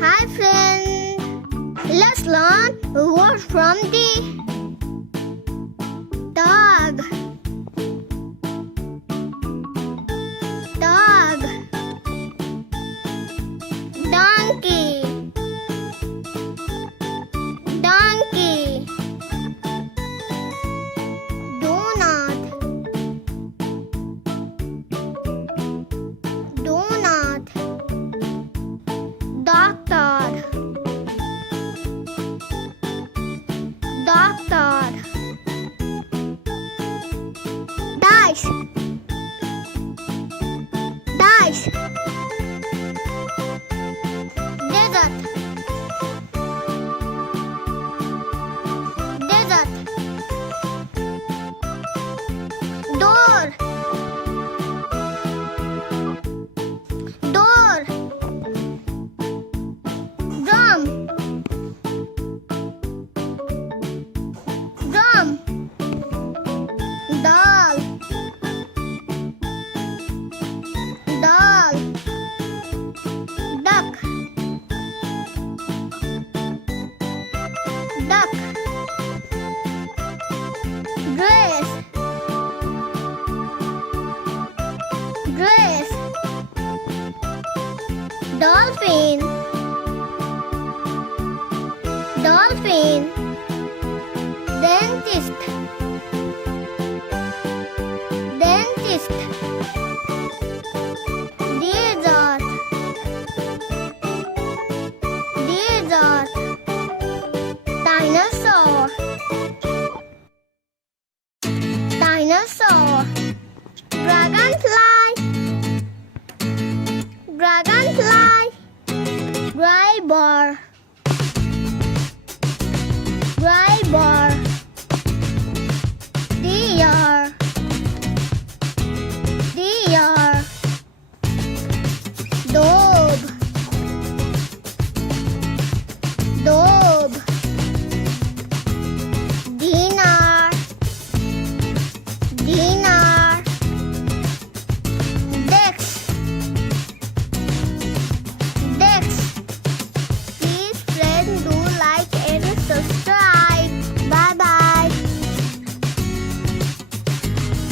Hi friends, let's learn words from the dog. Dog, donkey, donkey, donut, donut, doctor, doctor, dice, dice, desert, desert, door, door, drum, drum, doll, doll, duck, duck, dress, dress, dolphin, dolphin, dentist, dentist, desert, desert, dinosaur, dinosaur, dragonfly, dragonfly, dry bar.